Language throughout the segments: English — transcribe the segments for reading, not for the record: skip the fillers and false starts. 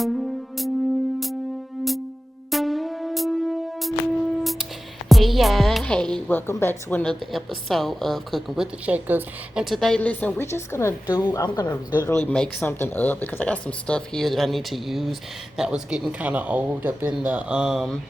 Hey y'all, hey, welcome back to another episode of Cooking with the Shakers. And today, listen, I'm gonna literally make something up because I got some stuff here that I need to use that was getting kind of old up in the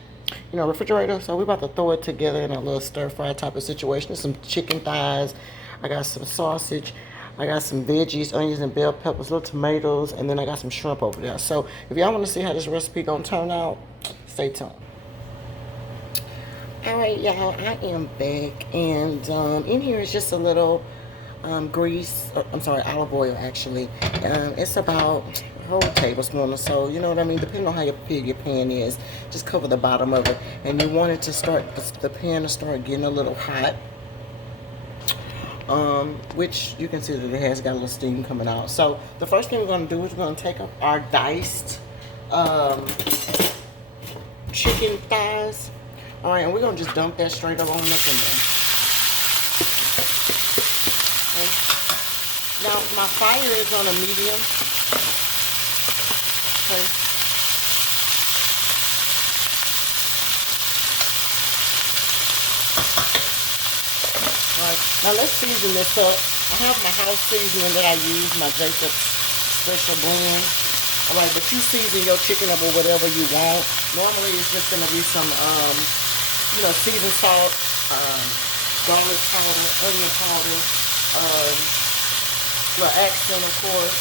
refrigerator. So we're about to throw it together in a little stir fry type of situation. There's some chicken thighs, I got some sausage, I got some veggies, onions and bell peppers, little tomatoes, and then I got some shrimp over there. So if y'all want to see how this recipe gonna turn out, stay tuned. All right, y'all, I am back, and in here is just a little olive oil, actually. It's about a whole tablespoon or so, you know what I mean, depending on how big your pan is. Just cover the bottom of it, and you want it to start, the pan to start getting a little hot, which you can see that it has got a little steam coming out. So the first thing we're going to do is we're going to take up our diced chicken thighs. All right, and we're going to just dump that straight up on up in there. Okay. Now, my fire is on a medium. Okay. All right, now let's season this up. I have my house seasoning that I use, my Jacob's special blend. All right, but you season your chicken up or whatever you want. Normally, it's just going to be some seasoned salt, garlic powder, onion powder, little accent, of course.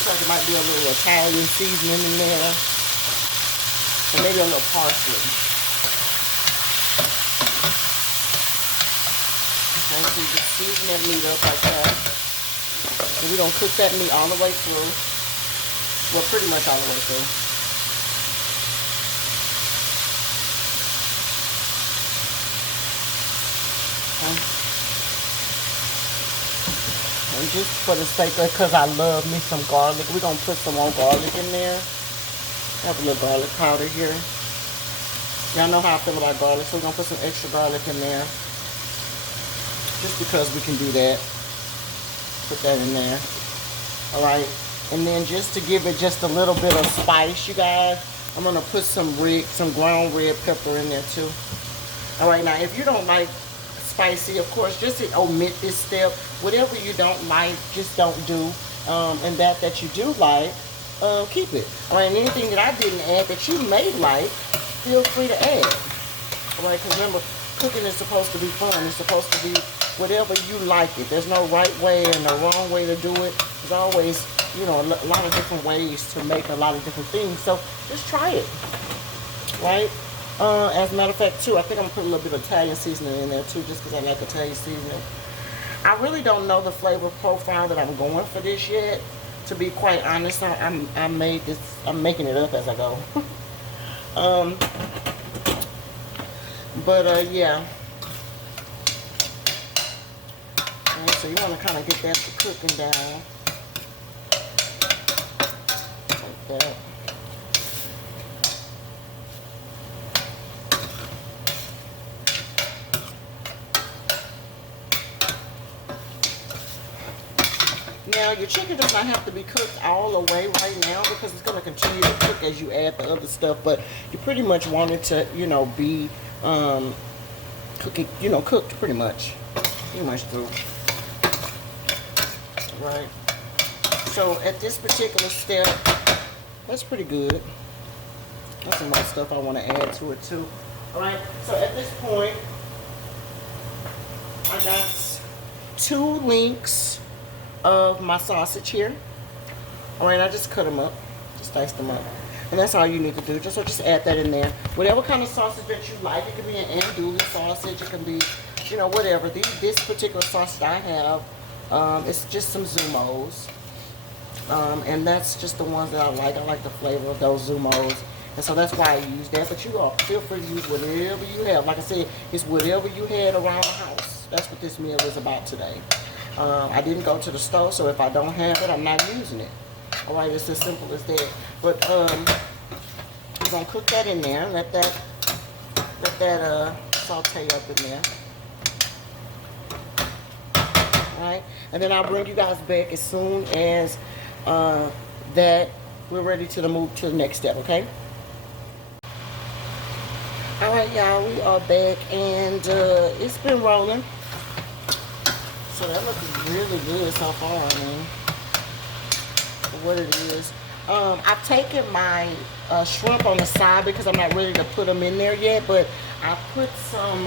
Looks like it might be a little Italian seasoning in there, and maybe a little parsley. Okay, so you just season that meat up like that, and we're gonna cook that meat all the way through. Well, pretty much all the way through. And just for the sake of, because I love me some garlic, we're going to put some more garlic in there. I have a little garlic powder here. Y'all know how I feel about garlic, so we're going to put some extra garlic in there. Just because we can do that. Put that in there. Alright. And then just to give it just a little bit of spice, you guys, I'm going to put some ground red pepper in there too. Alright, now if you don't like spicy, of course, just omit this step. Whatever you don't like, just don't do. And that you do like, keep it. All right, and anything that I didn't add that you may like, feel free to add. All right, because remember, cooking is supposed to be fun. It's supposed to be whatever you like it. There's no right way and no wrong way to do it. There's always, a lot of different ways to make a lot of different things. So just try it, right? As a matter of fact, too, I think I'm going to put a little bit of Italian seasoning in there, too, just because I like Italian seasoning. I really don't know the flavor profile that I'm going for this yet. To be quite honest, I'm making it up as I go. Yeah. And so you want to kind of get that cooking down. Like that. Now, your chicken does not have to be cooked all the way right now because it's going to continue to cook as you add the other stuff. But you pretty much want it to, be cooking, cooked pretty much through. Right. So at this particular step, that's pretty good. That's some more stuff I want to add to it too. All right. So at this point, I got 2 links of my sausage here. Alright, I just cut them up, just dice them up, and that's all you need to do. Just add that in there. Whatever kind of sausage that you like. It could be an andouille sausage, it can be, whatever. This particular sausage I have, it's just some Zumos, and that's just the ones that I like. I like the flavor of those Zumos, and so that's why I use that. But you all feel free to use whatever you have. Like I said, it's whatever you had around the house. That's what this meal is about today. I didn't go to the store, so if I don't have it, I'm not using it. All right, it's as simple as that. But we're gonna cook that in there. Let that saute up in there. All right, and then I'll bring you guys back as soon as that, we're ready to move to the next step, okay? All right, y'all, we are back, and it's been rolling. So that looks really good so far, I mean, for what it is. I've taken my shrimp on the side because I'm not ready to put them in there yet, but I put some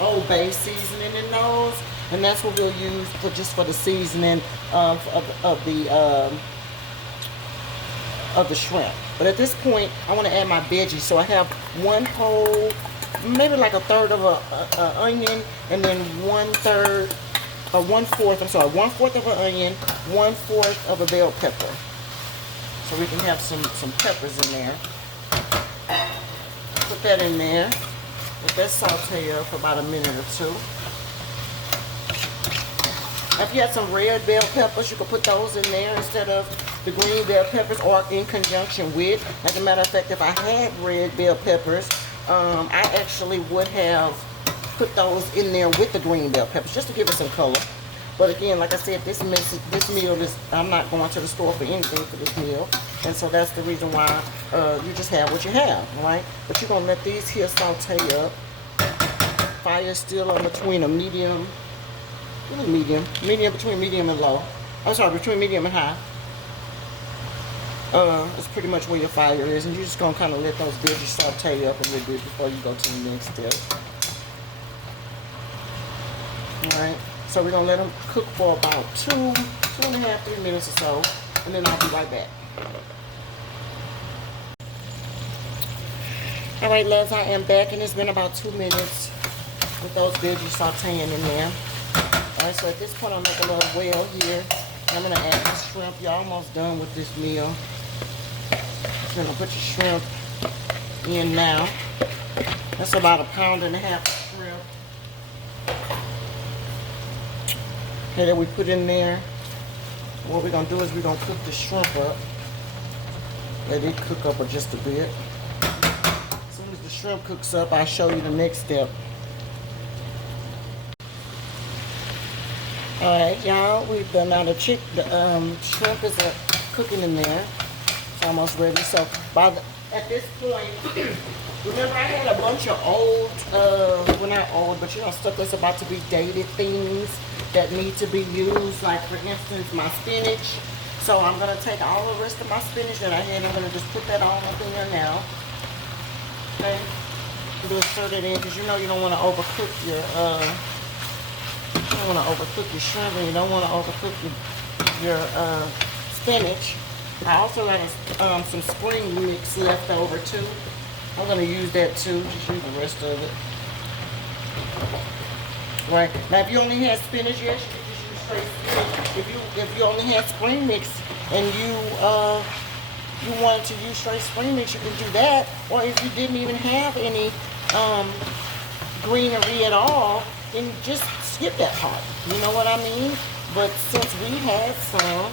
Old Bay seasoning in those, and that's what we'll use for just for the seasoning of the shrimp. But at this point, I want to add my veggies. So I have one whole, maybe like a third of a onion, and then one fourth of an onion, 1/4 of a bell pepper. So we can have some peppers in there. Put that in there. Let that saute up for about a minute or two. If you had some red bell peppers, you could put those in there instead of the green bell peppers, or in conjunction with. As a matter of fact, if I had red bell peppers, I actually would have put those in there with the green bell peppers just to give it some color. But again, like I said, this meal is, I'm not going to the store for anything for this meal. And so that's the reason why you just have what you have, right? But you're going to let these here saute up. Fire still on between a medium, between medium and low. I'm sorry, between medium and high. It's pretty much where your fire is. And you're just going to kind of let those veggies saute up a little bit before you go to the next step. Alright, so we're going to let them cook for about 2.5, 3 minutes or so. And then I'll be right back. Alright, loves, I am back, and it's been about 2 minutes with those veggies sauteing in there. Alright, so at this point, I'll make a little well here. I'm going to add my shrimp. You're almost done with this meal. You're going to put your shrimp in now. That's about 1.5 pounds of shrimp. Okay, that we put in there. What we're going to do is we're going to cook the shrimp up. Let it cook up just a bit. As soon as the shrimp cooks up, I'll show you the next step. Alright, y'all, we've done now the shrimp is cooking in there. It's almost ready. So at this point, remember I had a bunch of old, well not old, but you know, stuff that's about to be dated things that need to be used. Like for instance, my spinach. So I'm going to take all the rest of my spinach that I had, I'm going to just put that all up in there now. Okay? Just stir it in, because you know you don't want to overcook your, you don't want to overcook your shrimp, and you don't want to overcook your spinach. I also have some spring mix left over too. I'm going to use that too, just use the rest of it. Right, now if you only had spinach, yes, you could just use straight spinach. If you only had spring mix and you wanted to use straight spring mix, you can do that. Or if you didn't even have any greenery at all, then just skip that part. You know what I mean? But since we had some,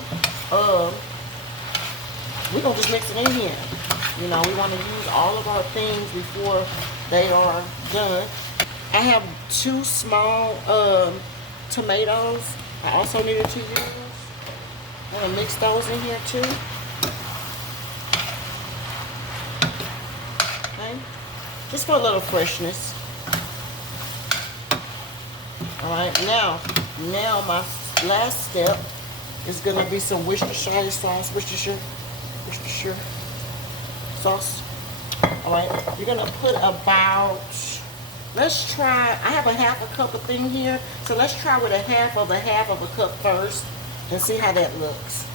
we're gonna just mix it in here. You know, we want to use all of our things before they are done. I have 2 small tomatoes I also needed to use. I'm going to mix those in here too. Okay. Just for a little freshness. Alright, now my last step is going to be some Worcestershire sauce. Worcestershire sauce. Alright, you're going to put about... Let's try, I have a 1/2 cup of thing here, so let's try with a half of a cup first and see how that looks.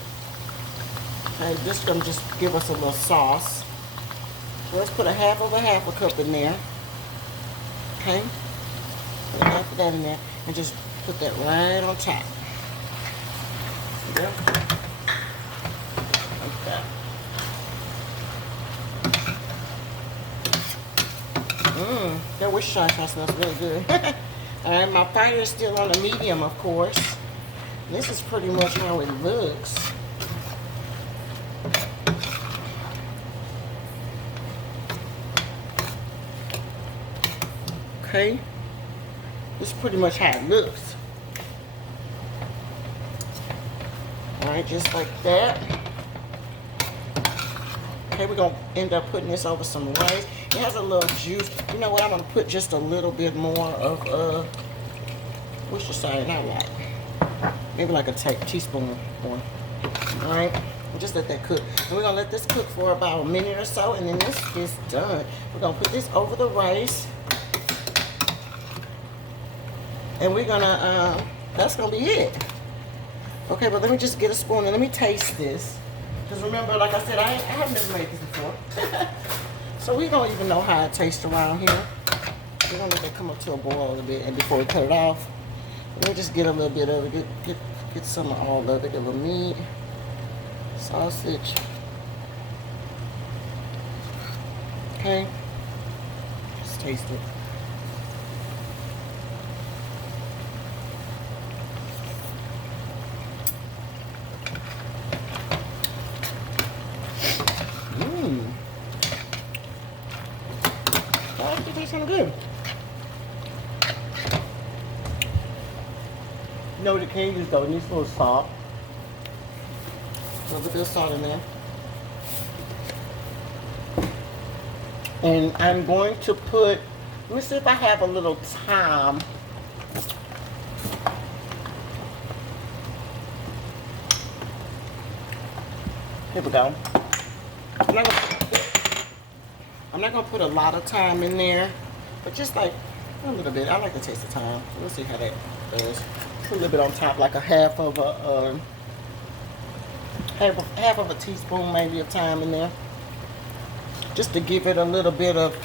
Okay, this is going to just give us a little sauce. So let's put a half of a cup in there. Okay, put half of that in there and just put that right on top. There. Like that. That Worcestershire sauce smells really good. Alright, my fire is still on the medium, of course. This is pretty much how it looks. Okay. This is pretty much how it looks. Alright, just like that. Okay, we're gonna end up putting this over some rice. It has a little juice. You know what? I'm gonna put just a little bit more of what's the say? Not a lot. Maybe like a teaspoon more. All right. Just let that cook. And we're gonna let this cook for about a minute or so, and then this is done. We're gonna put this over the rice, and we're gonna that's gonna be it. Okay, but let me just get a spoon and let me taste this. Because remember, like I said, I have never made this before. So we don't even know how it tastes around here. We're gonna let that come up to a boil a little bit, and before we cut it off, let me just get a little bit of it, get some of all of it, a little meat. Sausage. Okay. Let's taste it. That actually tastes kind of good. You know what you can use though? It needs a little salt. A little bit of salt in there. And I'm going to put, let me see if I have a little thyme. Here we go. I'm not gonna put a lot of thyme in there, but just like a little bit. I like the taste of thyme. We'll see how that does. Put a little bit on top, like a half of a teaspoon maybe of thyme in there, just to give it a little bit of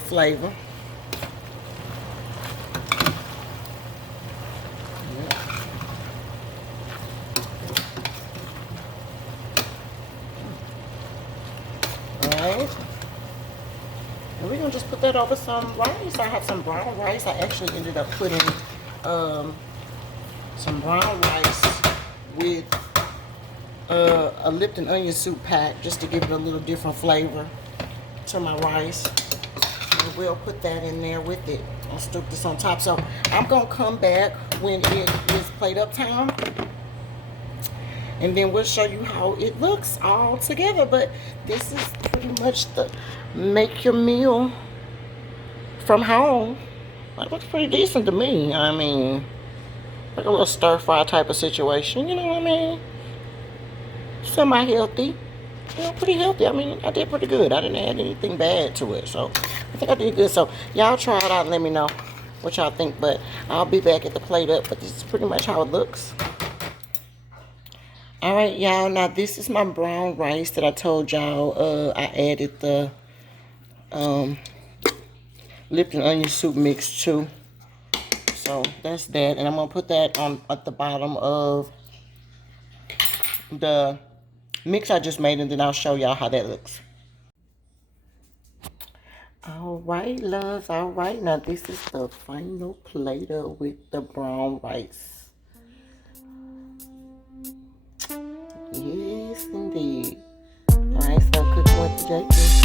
flavor. Yeah. All right, and we're gonna just put that over some rice. I have some brown rice. I actually ended up putting some brown rice with a Lipton onion soup pack, just to give it a little different flavor to my rice. And we'll put that in there with it. I'll stick this on top. So I'm gonna come back when it is plate up time, and then we'll show you how it looks all together. But this is pretty much the make your meal from home. That looks pretty decent to me. I mean, like a little stir fry type of situation, you know what I mean? Semi-healthy, you know, pretty healthy. I mean, I did pretty good. I didn't add anything bad to it, so I think I did good. So y'all try it out and let me know what y'all think. But I'll be back at the plate up, but this is pretty much how it looks. All right, y'all, now this is my brown rice that I told y'all I added the Lipton onion soup mix to. So that's that, and I'm gonna put that on at the bottom of the mix I just made, and then I'll show y'all how that looks. All right, loves. All right, now this is the final plate up with the brown rice. Yes, indeed. All right, so cooking with the Jake.